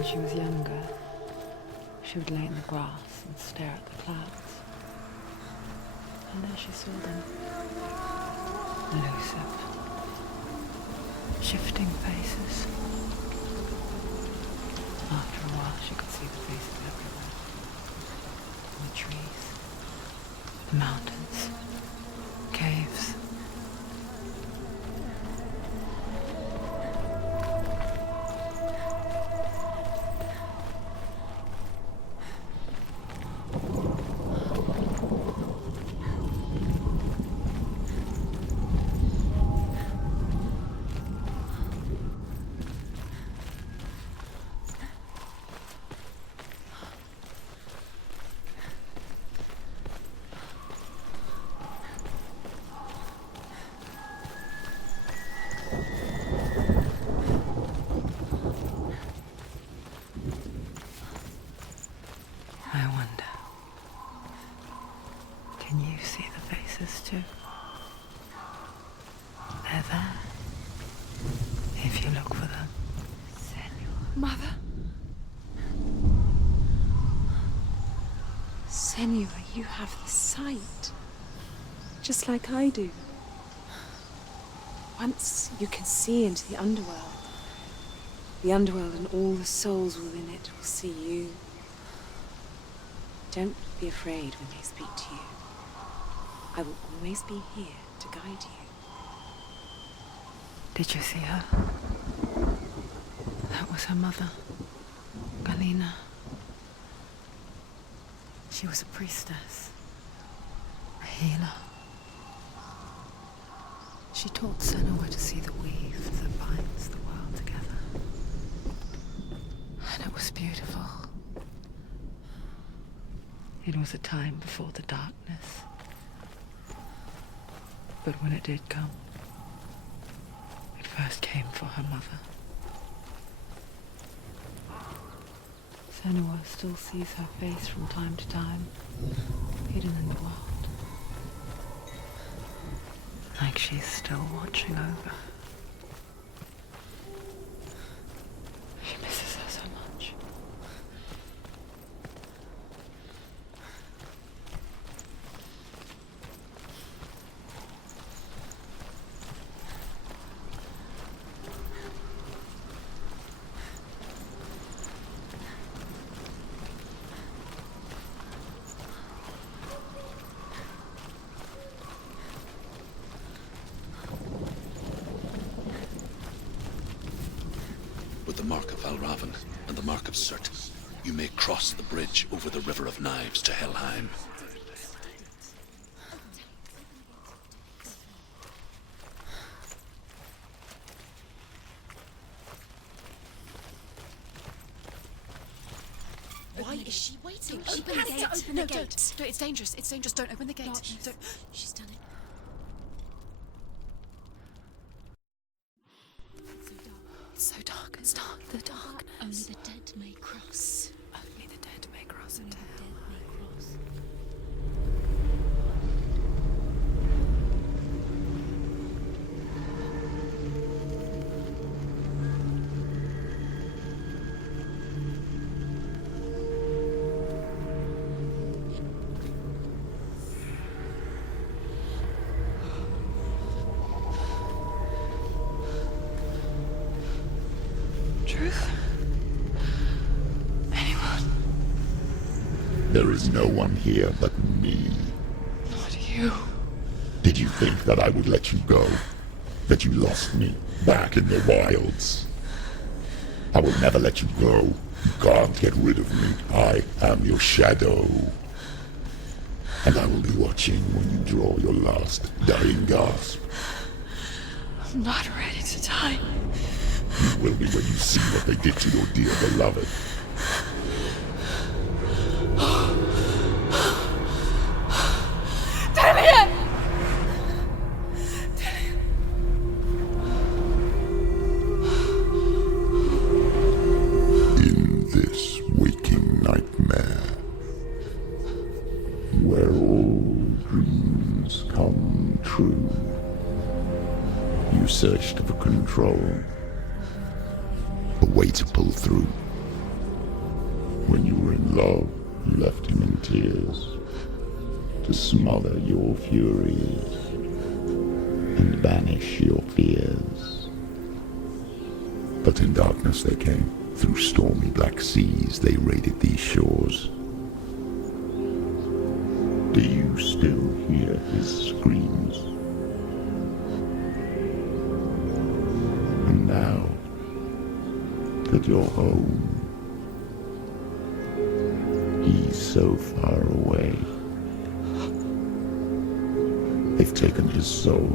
When she was younger, she would lay in the grass and stare at the clouds. And there she saw them. Elusive, shifting faces. After a while, she could see the faces everywhere. In the trees, the mountains, caves. I wonder, can you see the faces too? They're there, if you look for them. Senua. Mother? Senua, you have the sight. Just like I do. Once you can see into the underworld and all the souls within it will see you. Don't be afraid when they speak to you. I will always be here to guide you. Did you see her? That was her mother, Galina. She was a priestess, a healer. She taught Senua to see the weave that binds the world together. And it was beautiful. It was a time before the darkness. But when it did come, it first came for her mother. Senua still sees her face from time to time, hidden in the world. Like she's still watching over. She misses her so much. With the mark of Valravan and the mark of Surt, you may cross the bridge over the River of Knives to Helheim. Why is she waiting? Open the gate. Open the gate. No, it's dangerous. It's dangerous. Don't open the gate. Don't. She's done it. It's so dark. It's dark. The darkness. Only the dead may cross. Only the dead may cross into Only the hell. dead may cross. Truth? Anyone? There is no one here but me. Not you. Did you think that I would let you go? That you lost me back in the wilds? I will never let you go. You can't get rid of me. I am your shadow. And I will be watching when you draw your last dying gasp. I'm not ready to die. You will be when you see what they did to your dear beloved. In this waking nightmare, where all dreams come true, you searched for control, a way to pull through. When you were in love, you left him in tears to smother your furies and banish your fears. But in darkness they came. Through stormy black seas they raided these shores. Do you still hear his screams? And now that you're home, he's so far away. They've taken his soul.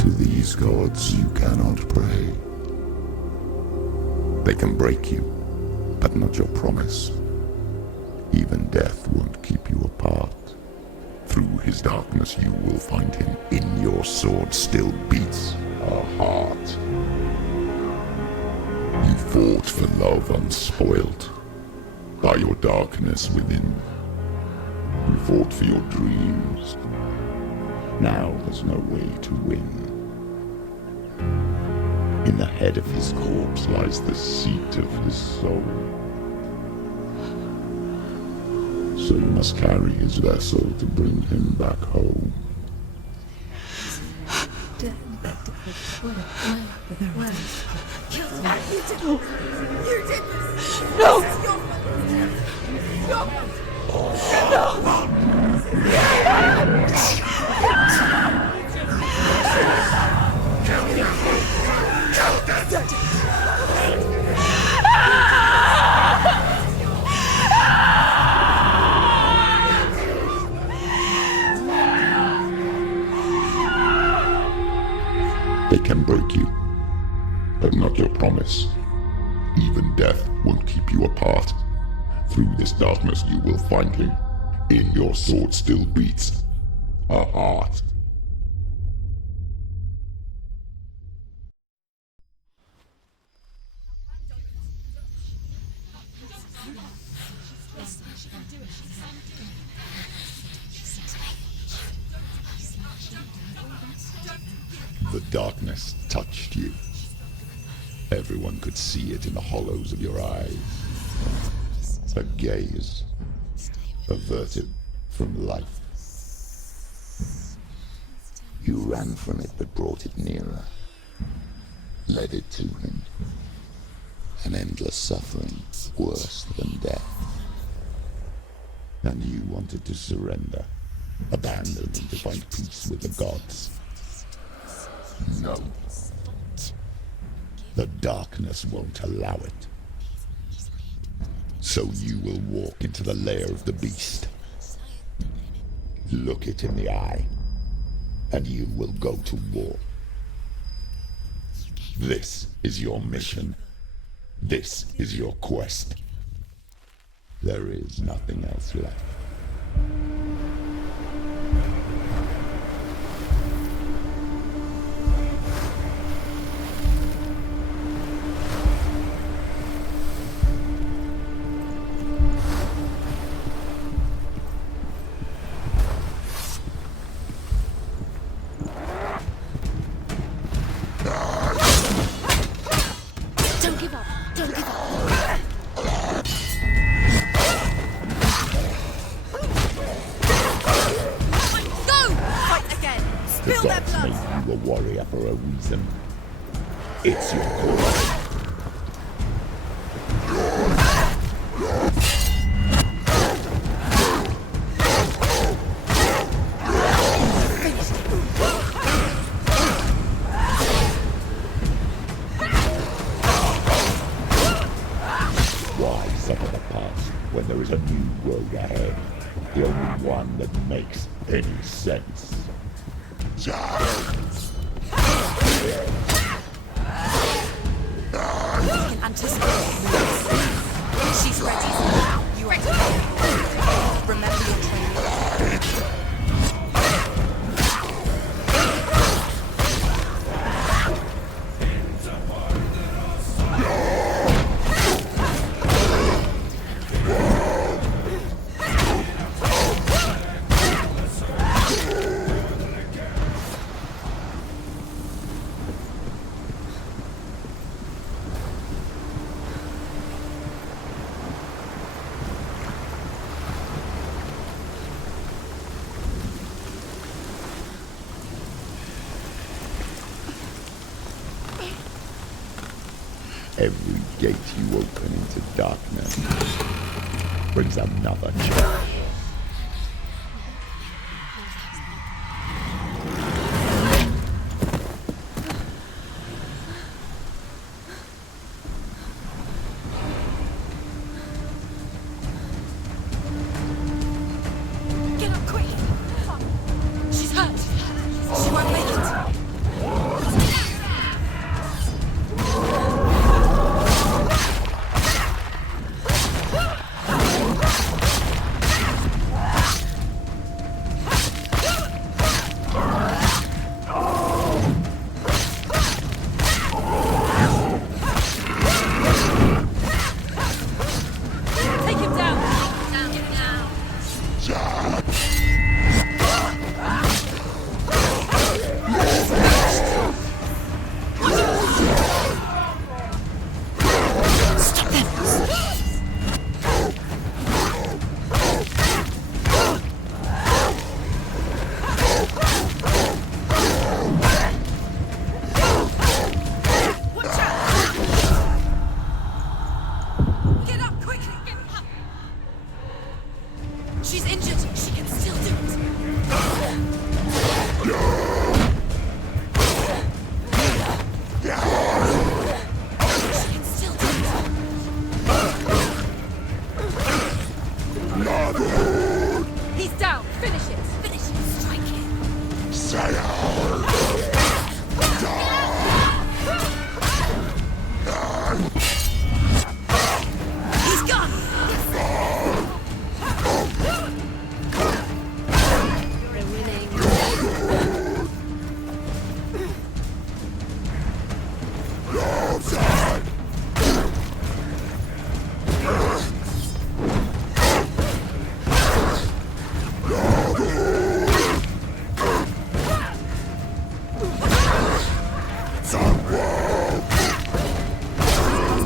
To these gods you cannot pray. They can break you, but not your promise. Even death won't keep you apart. Through his darkness you will find him. In your sword still beats a heart. You fought for love unspoilt by your darkness within. You fought for your dreams. Now there's no way to win. In the head of his corpse lies the seat of his soul. So you must carry his vessel to bring him back home. They can break you, but not your promise. Even death won't keep you apart. Through this darkness you will find him. In your sword still beats a heart. The darkness touched you. Everyone could see it in the hollows of your eyes. A gaze averted from life. You ran from it but brought it nearer. Led it to him. An endless suffering worse than death. And you wanted to surrender. Abandon and to find peace with the gods. No. The darkness won't allow it. So you will walk into the lair of the beast. Look it in the eye, and you will go to war. This is your mission. This is your quest. There is nothing else left. Don't give up. Don't give up. Go! Fight again. The Spill their gods blood. made you a warrior for a reason. It's your call. Why suffer the past when there is a new road ahead? The only one that makes any sense. You can anticipate moves. She's ready. You ready? Remember your training. Every gate you open into darkness brings another challenge. Get up quick! She's hurt. She won't make it. Take him down! Stop them! Watch out! Get up quickly! Get up! She's injured. She can still do it. She can still do it. He's down. Finish it. Finish it. Strike him. He's gone. You're winning.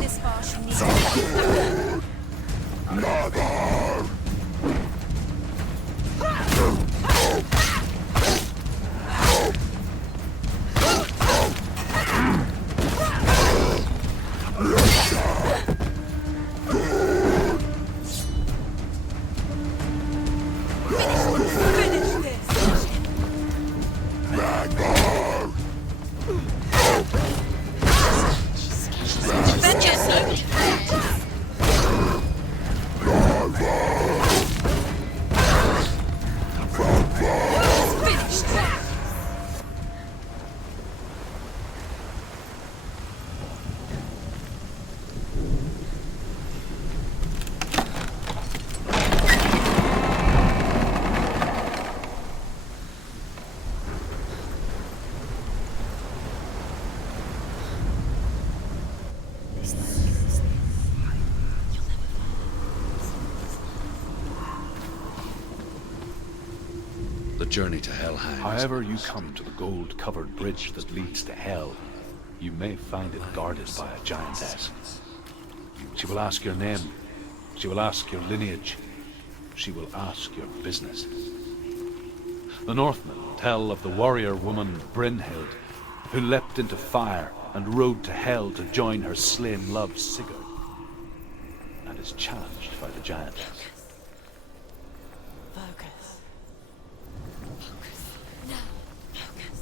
This far, she needs to finish this. Vengeance! Finished! The journey to Hell hangs. However you come to the gold-covered bridge that leads to Hell, you may find it guarded by a giantess. She will ask your name. She will ask your lineage. She will ask your business. The Northmen tell of the warrior woman Brynhild, who leapt into fire and rode to Hell to join her slain love Sigurd, and is challenged by the giantess. Focus. Focus. Now. Focus.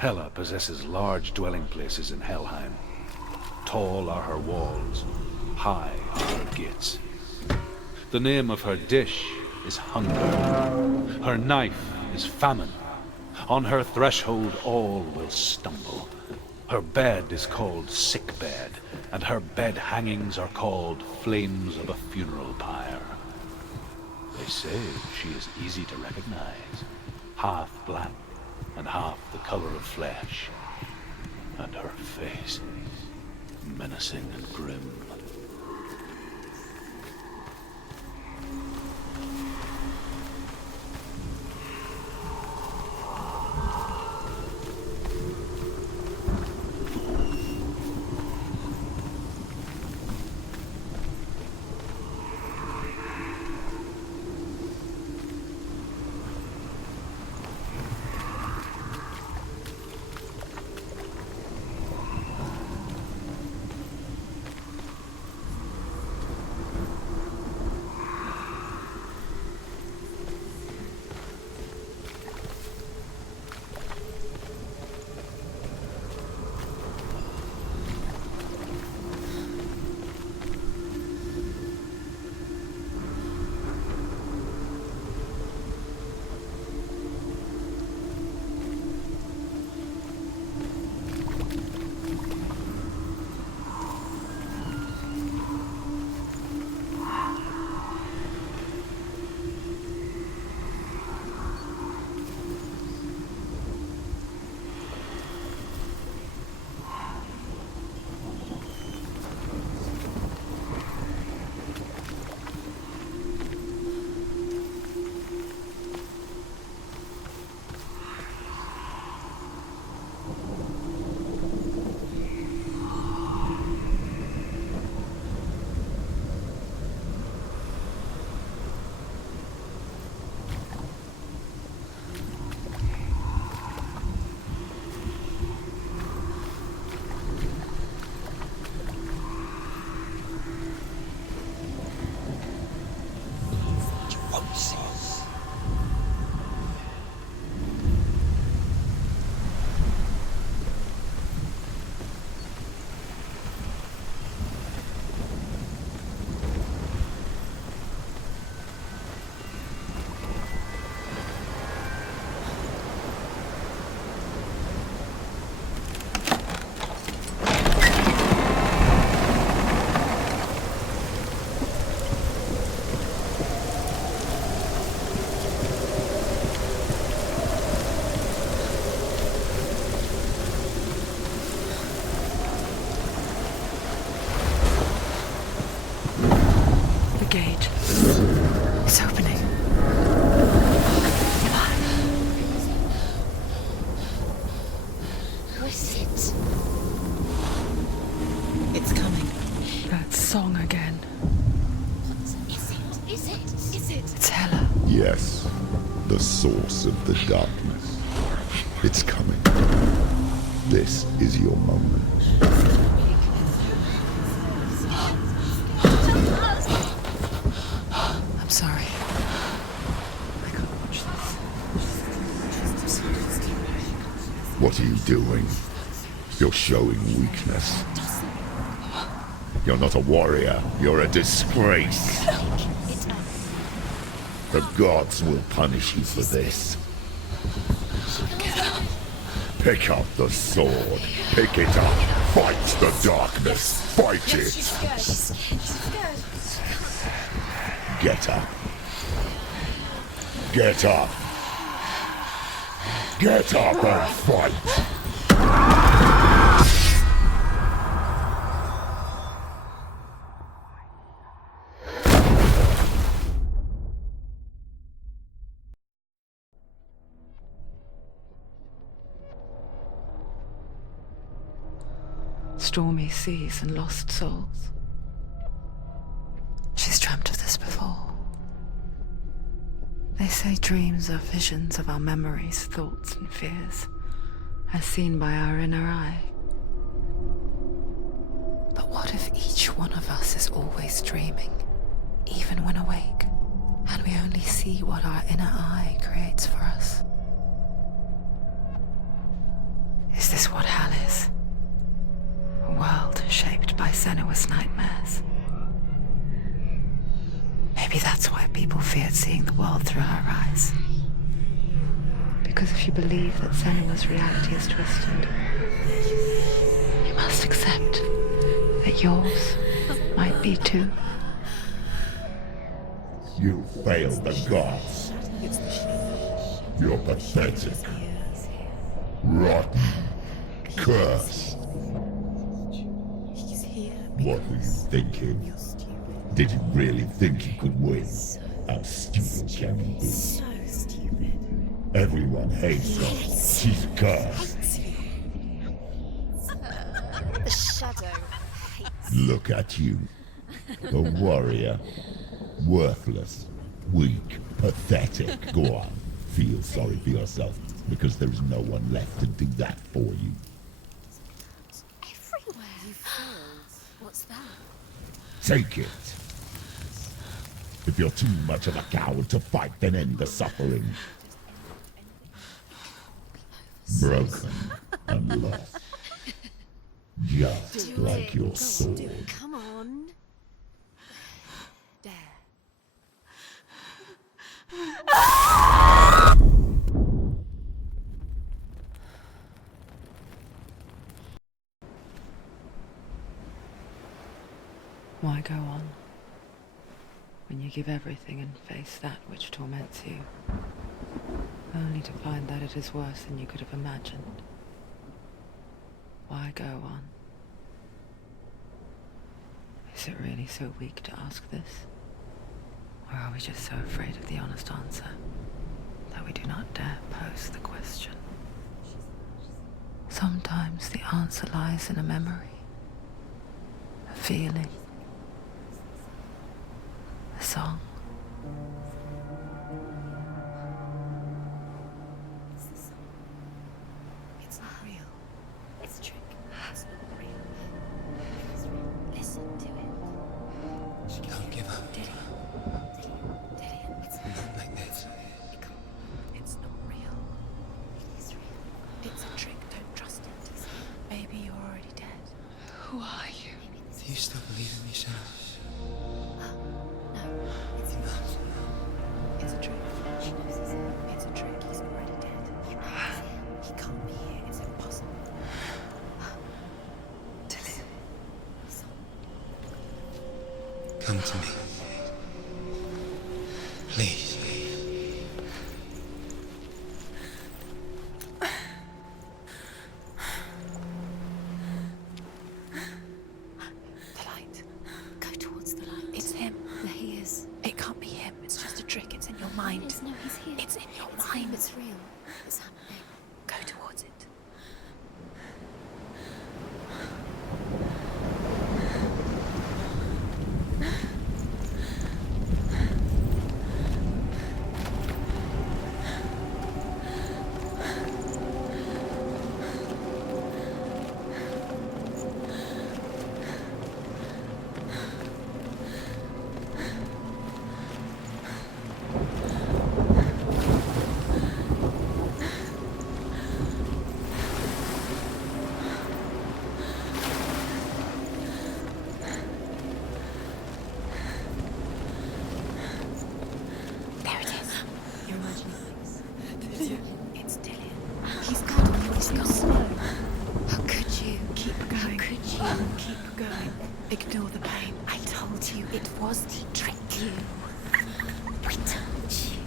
Hela possesses large dwelling places in Helheim. Tall are her walls, high are her gates. The name of her dish is hunger. Her knife is famine. On her threshold all will stumble. Her bed is called sick bed, and her bed hangings are called flames of a funeral pyre. They say she is easy to recognize, half black and half the color of flesh, and her face menacing and grim. It's opening. Who is it? It's coming. That song again. What is it? Is it? Is it? It's Hela. Yes, the source of the darkness. It's coming. This is your moment. I'm sorry. I can't watch this. What are you doing? You're showing weakness. You're not a warrior. You're a disgrace. The gods will punish you for this. Pick up the sword. Pick it up. Fight the darkness. Fight it. Get up. Get up. Get up and fight. Stormy seas and lost souls. She's dreamt of this before. They say dreams are visions of our memories, thoughts and fears, as seen by our inner eye. But what if each one of us is always dreaming, even when awake, and we only see what our inner eye creates for us? Senua's nightmares. Maybe that's why people feared seeing the world through her eyes. Because if you believe that Senua's reality is twisted, you must accept that yours might be too. You failed the gods. You're pathetic. Rotten. Cursed. What were you thinking? Did you really think you could win? How stupid can you be? So stupid. Everyone hates her. She's cursed. The shadow hates. Look at you. A warrior. Worthless. Weak. Pathetic. Go on. Feel sorry for yourself, because there is no one left to do that for you. Everywhere. You failed. What's that? Take it. If you're too much of a coward to fight, then end the suffering. Broken and lost. Just like your sword. Come on. Dare. Why go on when you give everything and face that which torments you, only to find that it is worse than you could have imagined? Why go on? Is it really so weak to ask this? Or are we just so afraid of the honest answer that we do not dare pose the question? Sometimes the answer lies in a memory, a feeling, a song. It's not real. It's a trick. It's not real. It's real. Listen to it. She Don't give up. Did it? It's Not like this. It's not real. It is real. It's a trick. Don't trust it. Maybe you're already dead. Who are you? Do you still believe in me, Senua? No, it's not. It's a trick. She knows he's here. It's a trick. He's already dead. He knows he's here. He can't be here. It's impossible. Come to me. Please. The light. Go towards the light. It's him. There he is. It can't be him. It's just a trick. It's in your mind. No, he's here. It's in your mind. It's real. It's happening. Go towards it. There it is. You're imagining things. It's Dillian. He's gone. He's gone. How could you? Keep going. How could you? Keep going. Ignore the pain. I told you it was to trick you. I told you.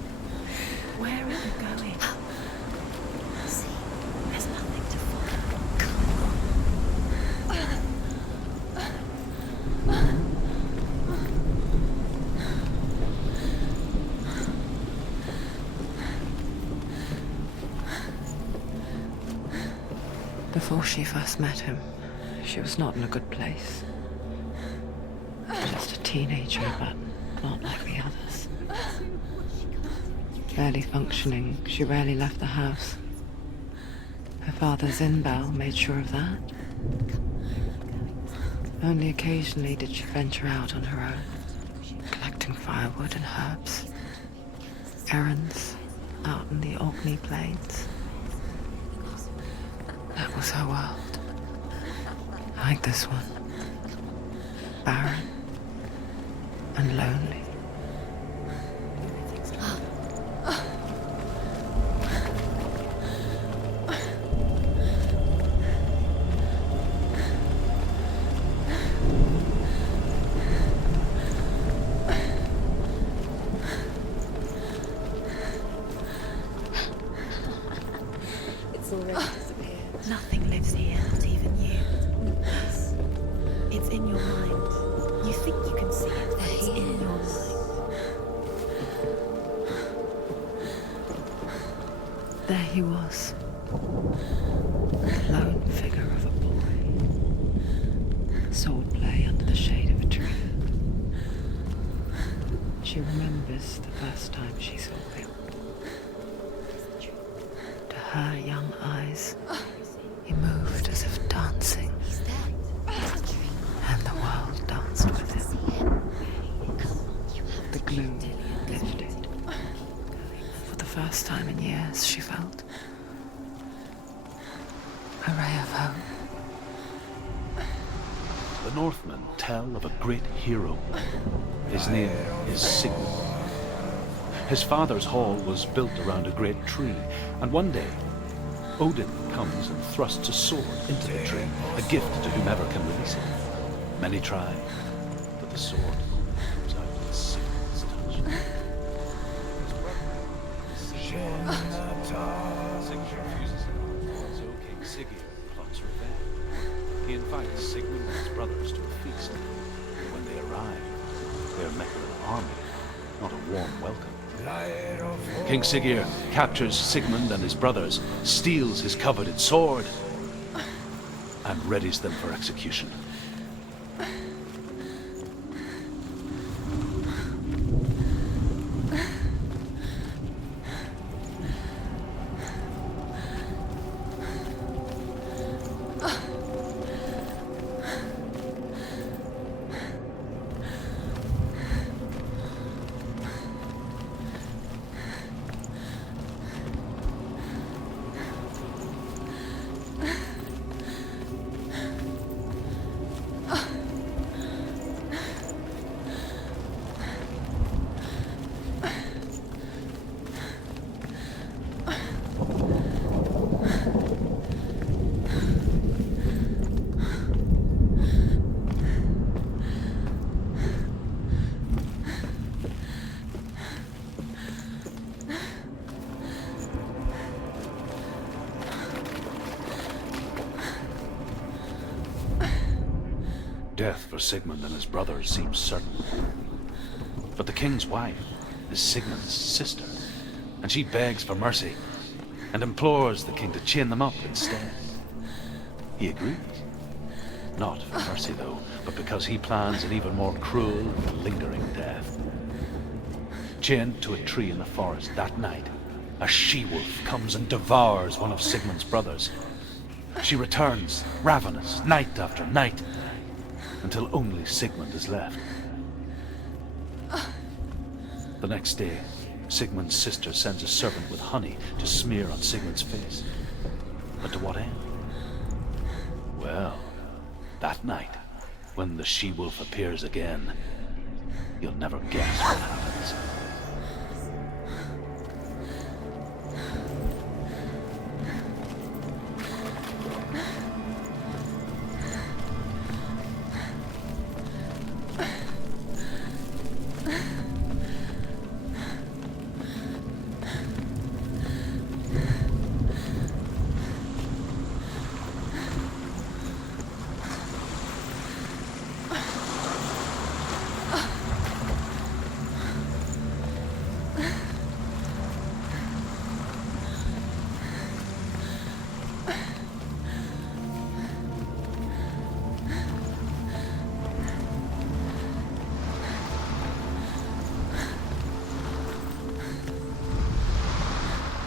Where are you going? See, there's nothing to follow. Come on. Before she first met him, she was not in a good place. Just a teenager, but not like the others. Barely functioning, she rarely left the house. Her father Zinbal made sure of that. Only occasionally did she venture out on her own, collecting firewood and herbs. Errands out in the Orkney Plains. That was her world. Like this one. barren and lonely. It's already disappeared. Nothing lives here, not even you. It's in your mind. You think you can see it, but it's in your mind. There he was, the lone figure of a boy. Swordplay under the shade of a tree. She remembers the first time she saw him. To her young eyes, he moved as if dancing, and the world danced with him. The gloom lifted. For the first time in years, she felt a ray of hope. The Northmen tell of a great hero. His name is Sigmund. His father's hall was built around a great tree, and one day, Odin comes and thrusts a sword into the tree, a gift to whomever can release it. Many try, but the sword comes out with Sigmund's touch. Sigmund refuses it, so King Sigurd plots revenge. He invites Sigmund and his brothers to a feast. When they arrive, they are met with an army, not a warm welcome. King Sigurd captures Sigmund and his brothers, steals his coveted sword, and readies them for execution. Death for Sigmund and his brothers seems certain. But the king's wife is Sigmund's sister, and she begs for mercy and implores the king to chain them up instead. He agrees. Not for mercy, though, but because he plans an even more cruel and lingering death. Chained to a tree in the forest that night, a she-wolf comes and devours one of Sigmund's brothers. She returns, ravenous, night after night, until only Sigmund is left. The next day, Sigmund's sister sends a servant with honey to smear on Sigmund's face. But to what end? Well, that night, when the she-wolf appears again, you'll never guess what happens.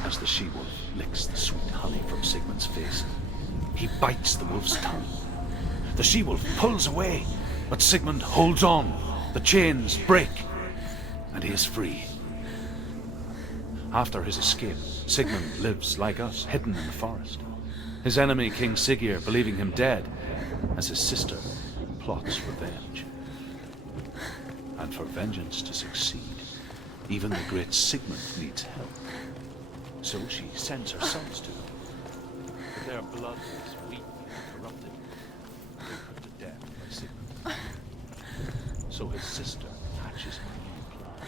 As the she-wolf licks the sweet honey from Sigmund's face, he bites the wolf's tongue. The she-wolf pulls away, but Sigmund holds on. The chains break, and he is free. After his escape, Sigmund lives like us, hidden in the forest. His enemy, King Sigurd, believing him dead, as his sister plots revenge. And for vengeance to succeed, even the great Sigmund needs help. So she sends her sons to him. But their blood is weak and corrupted. They put to death by Sigmund. So his sister hatches a new plan.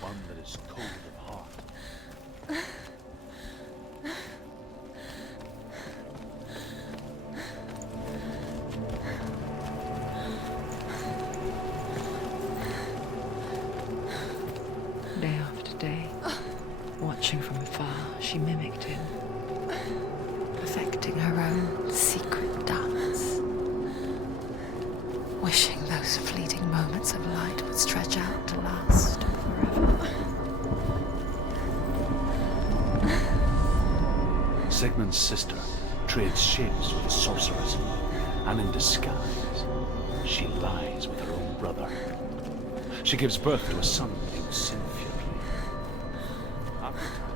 One that is cold of heart. Day after day, watching from afar, she mimicked him, perfecting her own secret dance, wishing those fleeting moments of light would stretch out to last forever. Sigmund's sister trades shapes with a sorceress, and in disguise, she lies with her own brother. She gives birth to a son named Senua. After time,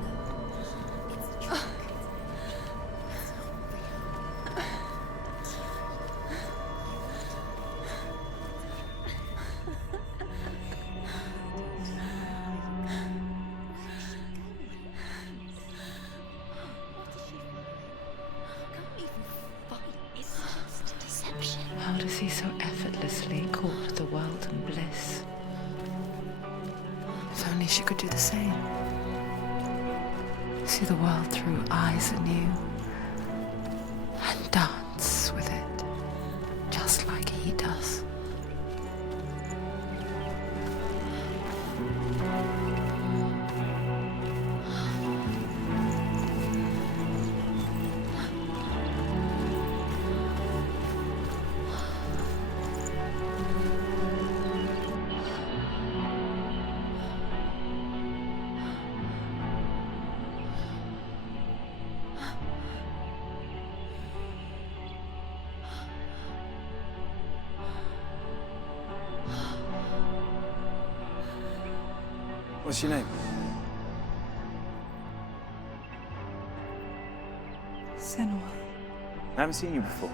How does he so effortlessly court the world and bliss? If only she could do the same. See the world through eyes anew and dance with it, just like he does. What's your name? Senua. I haven't seen you before.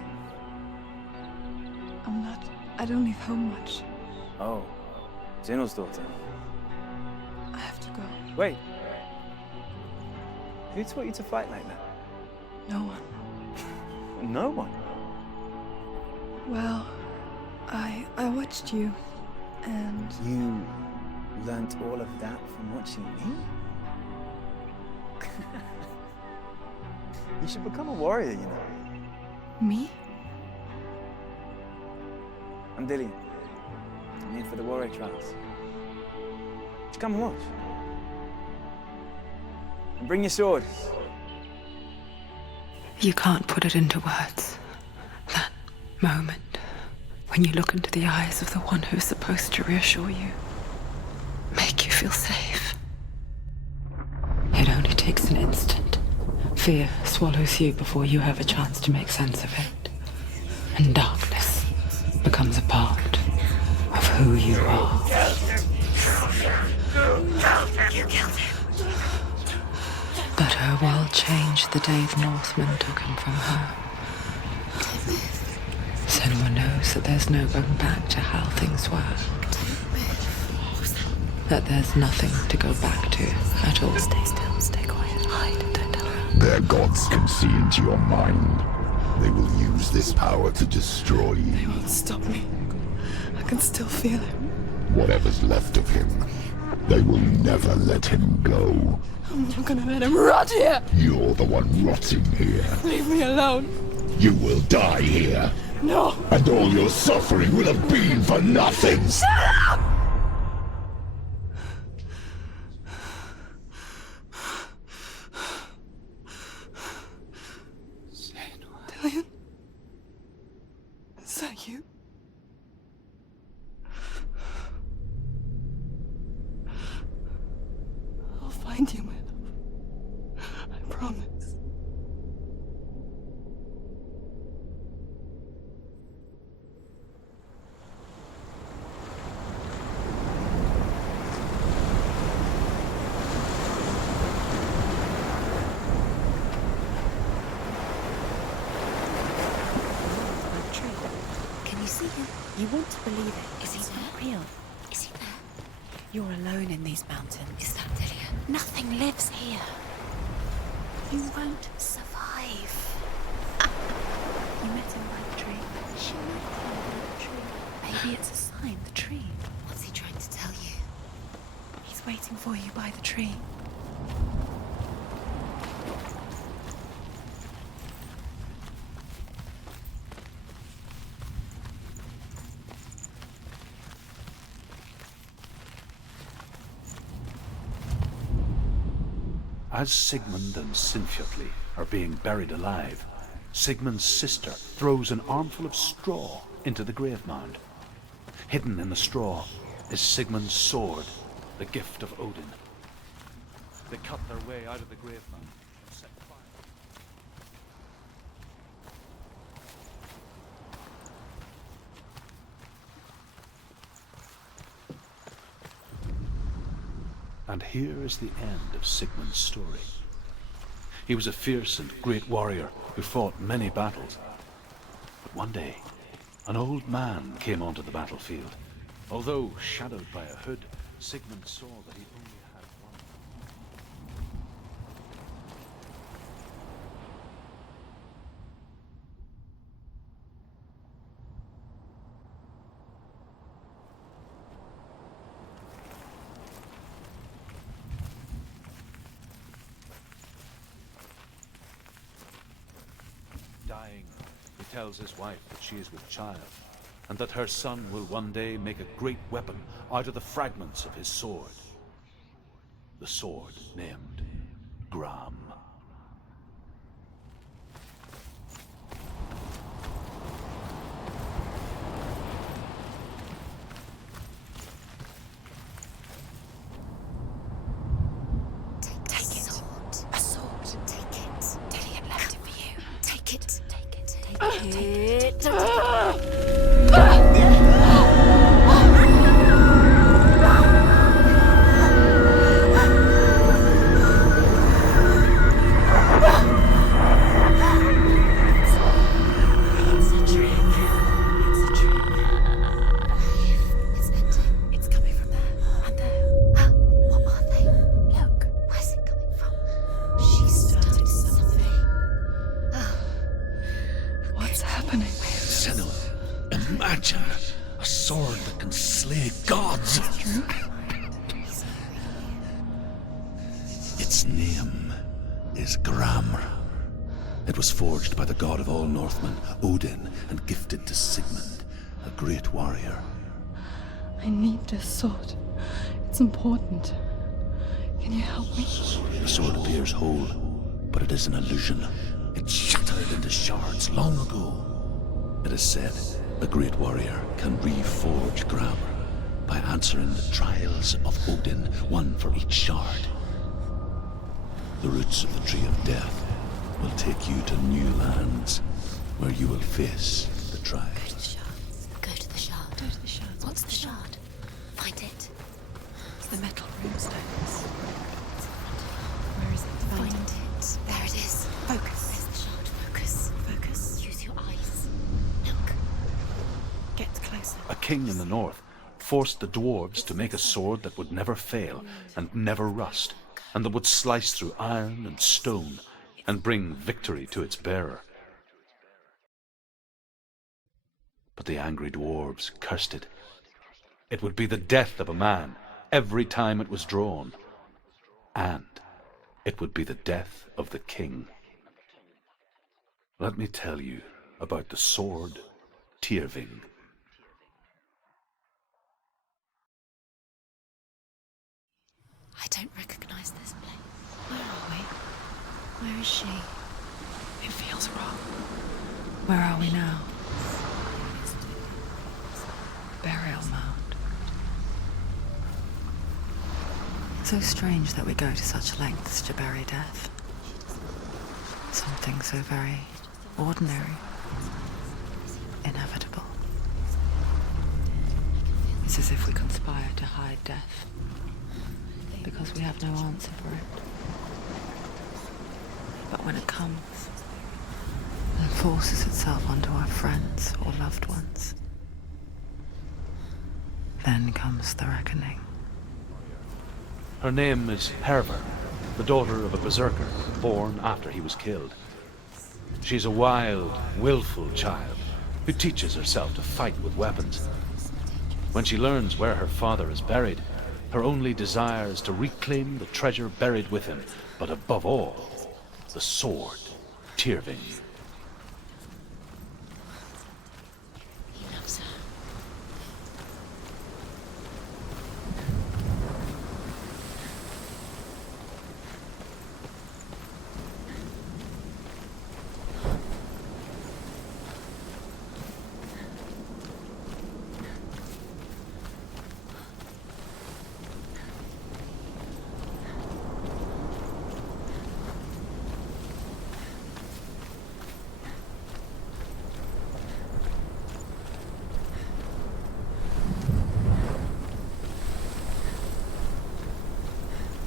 I don't leave home much. Oh, Zenua's daughter. I have to go. Wait. Who taught you to fight like that? No one. No one? Well, I watched you, and You learnt all of that from watching me? You should become a warrior, you know. me? I'm Dillian. I'm here for the warrior trials. Just come and watch. And bring your sword. You can't put it into words. That moment when you look into the eyes of the one who's supposed to reassure you, make you feel safe. It only takes an instant. Fear swallows you before you have a chance to make sense of it. And darkness becomes a part of who you are. You killed him. But her world changed the day the Northmen took him from her. Senua knows that there's no going back to how things were. That there's nothing to go back to at all. Stay still, stay quiet, hide, don't tell her. Their gods can see into your mind. They will use this power to destroy you. They won't stop me. I can still feel him. Whatever's left of him, they will never let him go. I'm not gonna let him rot here. You're the one rotting here. Leave me alone. You will die here. No. And all your suffering will have been for nothing. Shut up! Dillian? Is that you? I'll find you, my love. I promise. Can you see him? You want to believe it. Is he not real? Is he You're alone in these mountains. Is that Dillian? Nothing lives here. You won't survive. You met him by the tree. She met him by the tree. Maybe it's a sign, the tree. What's he trying to tell you? He's waiting for you by the tree. As Sigmund and Sinfjotli are being buried alive, Sigmund's sister throws an armful of straw into the grave mound. Hidden in the straw is Sigmund's sword, the gift of Odin. They cut their way out of the grave mound and set fire. And here is the end of Sigmund's story. He was a fierce and great warrior who fought many battles. But one day, an old man came onto the battlefield. Although shadowed by a hood, Sigmund saw that he only had one. Dying, he tells his wife that she is with child, and that her son will one day make a great weapon out of the fragments of his sword. The sword named Gram. Imagine a sword that can slay gods. Its name is Gram. It was forged by the god of all Northmen, Odin, and gifted to Sigmund, a great warrior. I need this sword. It's important. Can you help me? The sword appears whole, but it is an illusion. It shattered into shards long ago. It is said a great warrior can reforge Gram by answering the trials of Odin, one for each shard. The roots of the Tree of Death will take you to new lands where you will face the trials. Go to the shard. Go to the shard. What's the shard? Find it. It's the metal runestones. Where is it? Find it. There it is. Focus. Where's the shard? Focus. Focus. Use your eyes. Look. Get closer. A king in the north forced the dwarves to make a sword that would never fail and never rust, and that would slice through iron and stone and bring victory to its bearer. But the angry dwarves cursed it. It would be the death of a man every time it was drawn, and it would be the death of the king. Let me tell you about the sword Tyrving. I don't recognize this place. Where are we? Where is she? It feels wrong. Where are we now? Burial mound. So strange that we go to such lengths to bury death. Something so very ordinary, inevitable. It's as if we conspire to hide death, because we have no answer for it. But when it comes, and forces itself onto our friends or loved ones, then comes the reckoning. Her name is Herver, the daughter of a berserker, born after he was killed. She's a wild, willful child who teaches herself to fight with weapons. When she learns where her father is buried, her only desire is to reclaim the treasure buried with him, but above all, the sword, Tyrving. He loves her.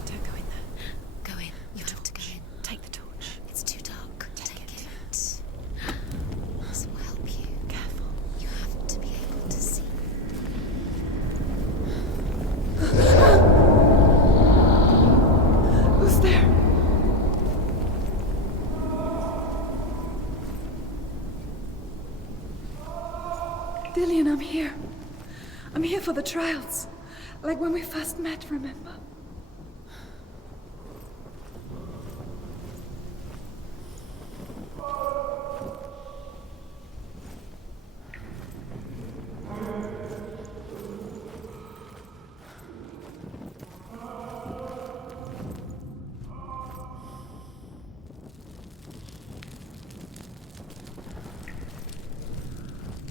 Don't go in there. Go in. You have to go in. Take the torch. It's too dark. Take it. This will help you. Careful. You have to be able to see. Who's there? Dillian, I'm here. I'm here for the trials. Like when we first met, remember?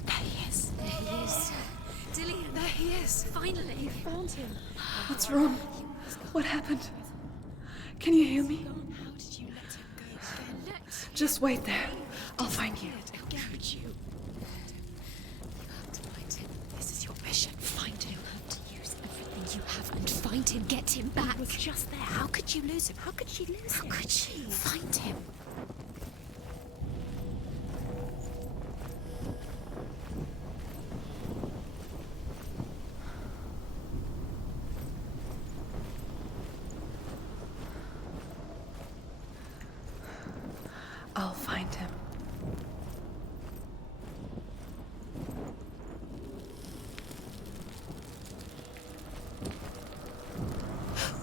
There he is. There he is. Dillian. There he is. Finally. You found him. What's wrong? What happened? Can you hear me? How did you let him go again? Just wait there. I'll find you. How could you? You have to find him. This is your mission. Find him. You have to use everything you have and find him. Get him back. He was just there. How could you lose him? How could she lose him? How could she? Find him. I'll find him.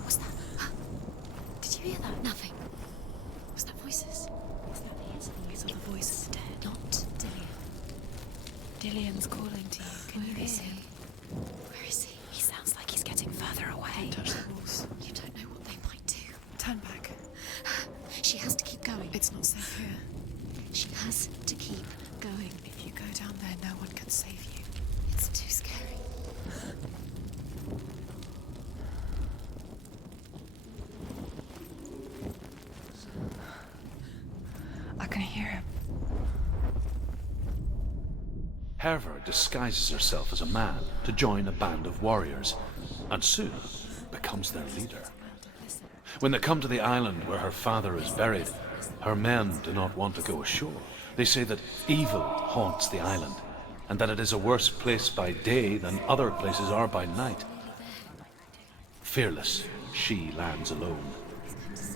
What's that? Did you hear that? Nothing. Was that voices? Is that his voice or the voice of the dead? Not Dillian. Dillian's calling to you. Can you hear him? Where is he? He sounds like he's getting further away. Don't touch the walls. You don't know what they might do. Turn back. She has to keep going. It's not safe here. She has to keep going. If you go down there, no one can save you. It's too scary. I can hear him. Herver disguises herself as a man to join a band of warriors, and soon becomes their leader. When they come to the island where her father is buried, her men do not want to go ashore. They say that evil haunts the island, and that it is a worse place by day than other places are by night. Fearless, she lands alone.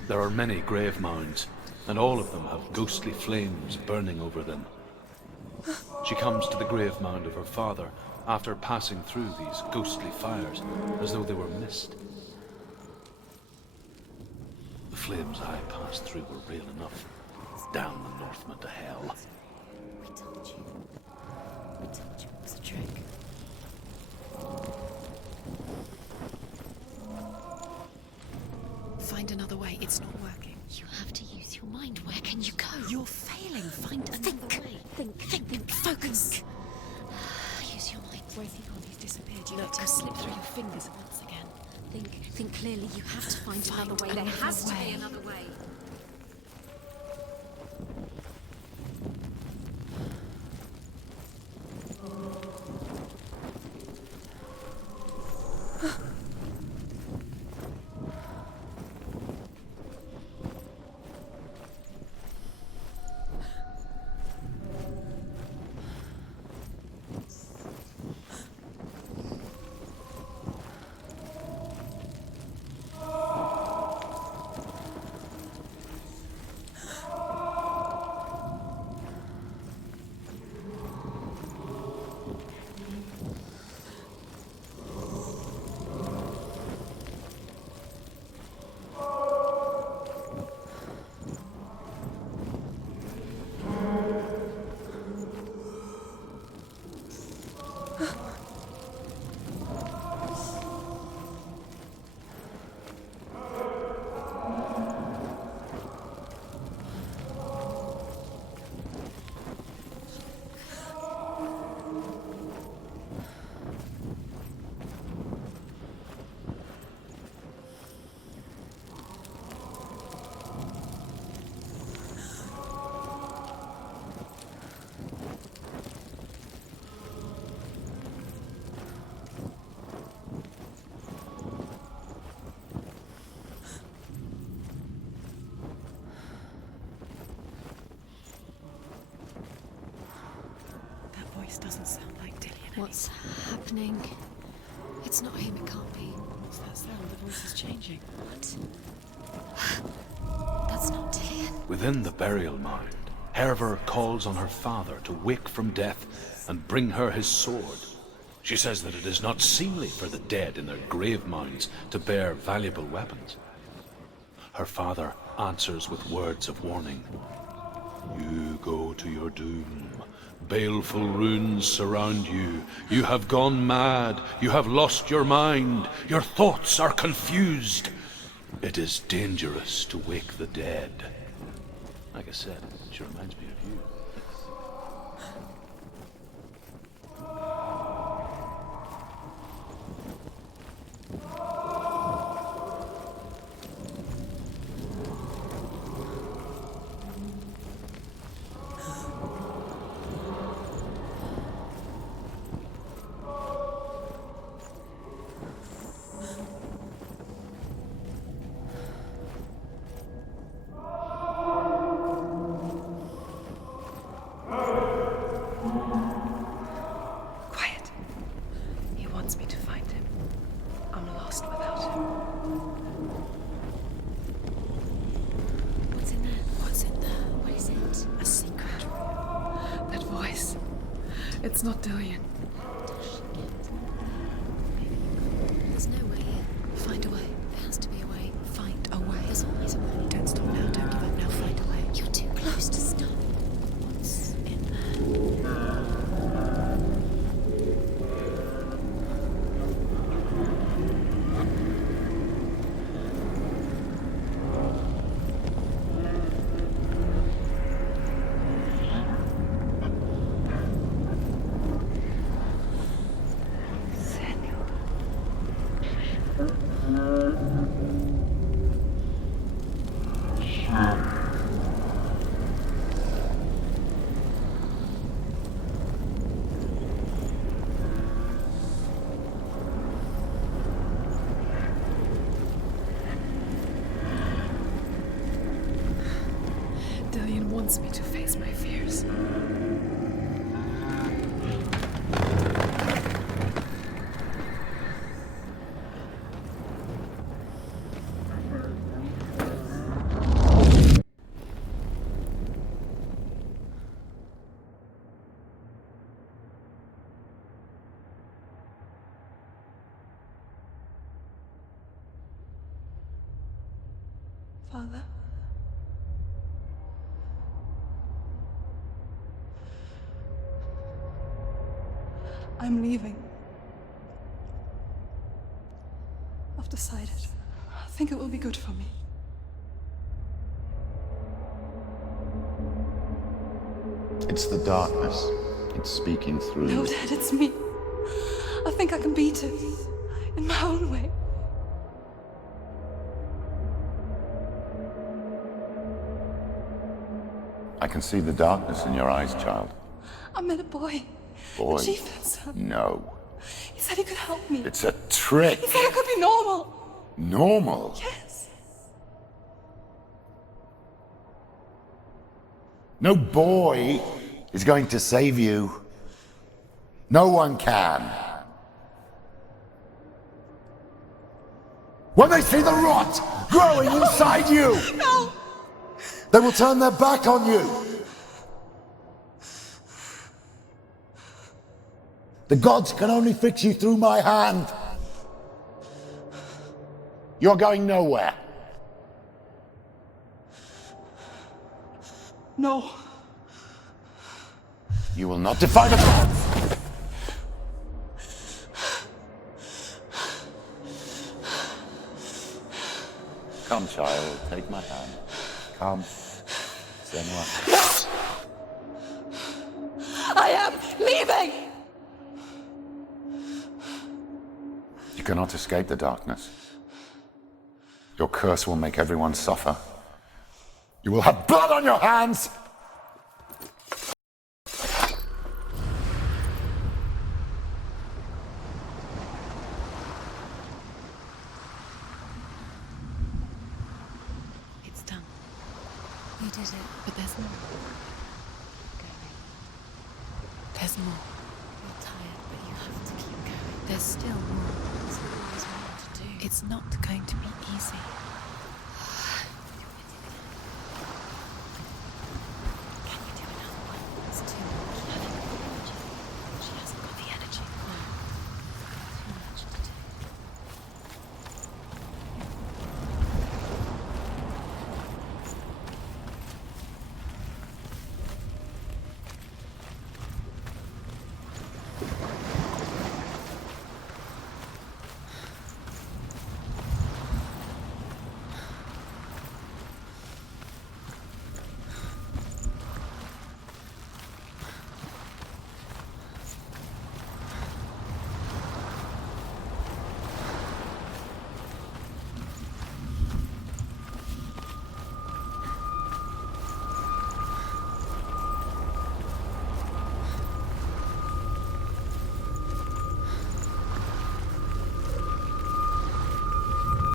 There are many grave mounds, and all of them have ghostly flames burning over them. She comes to the grave mound of her father after passing through these ghostly fires, as though they were mist. The flames I passed through were real enough. Damn the Northmen to hell. We told you. We told you it was a trick. Find another way. It's not working. You have to use your mind. Where can you go? You're failing. Find another way. Think. Focus. Use your mind. Where's he gone? He's disappeared. You let him slip through your fingers once again. Think clearly. You have to find another way. There has to be another way. This doesn't sound like Dillian. What's happening? It's not him, it can't be. What's that sound? The voice is changing. What? That's not Dillian. Within the burial mound, Herver calls on her father to wake from death and bring her his sword. She says that it is not seemly for the dead in their grave mounds to bear valuable weapons. Her father answers with words of warning. You go to your doom. Baleful runes surround you. You have gone mad. You have lost your mind. Your thoughts are confused. It is dangerous to wake the dead. Like I said, she reminds me of you. Quiet. He wants me to find him. I'm lost without him. What's in there? What's in there? What is it? A secret. That voice. It's not Dillian. There's no way in. Find a way. There has to be a way. Find a way. There's always a way. Don't stop now. Don't give up now. Find a way. You're too close to stop. What's in there? Senua. Dillian wants me to face my fears. Father? I'm leaving. I've decided. I think it will be good for me. It's the darkness. It's speaking through No, you. Dad, it's me. I think I can beat it. In my own way. I can see the darkness in your eyes, child. I met a boy. Boy. The chieftain's son. No. He said he could help me. It's a trick. He said I could be normal. Normal. Yes. No boy is going to save you. No one can. When they see the rot growing inside you, No! they will turn their back on you. The gods can only fix you through my hand. You're going nowhere. No. You will not defy the gods. Come, child, take my hand. Come. Senua. I am leaving! You cannot escape the darkness. Your curse will make everyone suffer. You will have blood on your hands! It's done. You did it. But there's more. There's more. There's still more. There's always more to do. It's not going to be easy.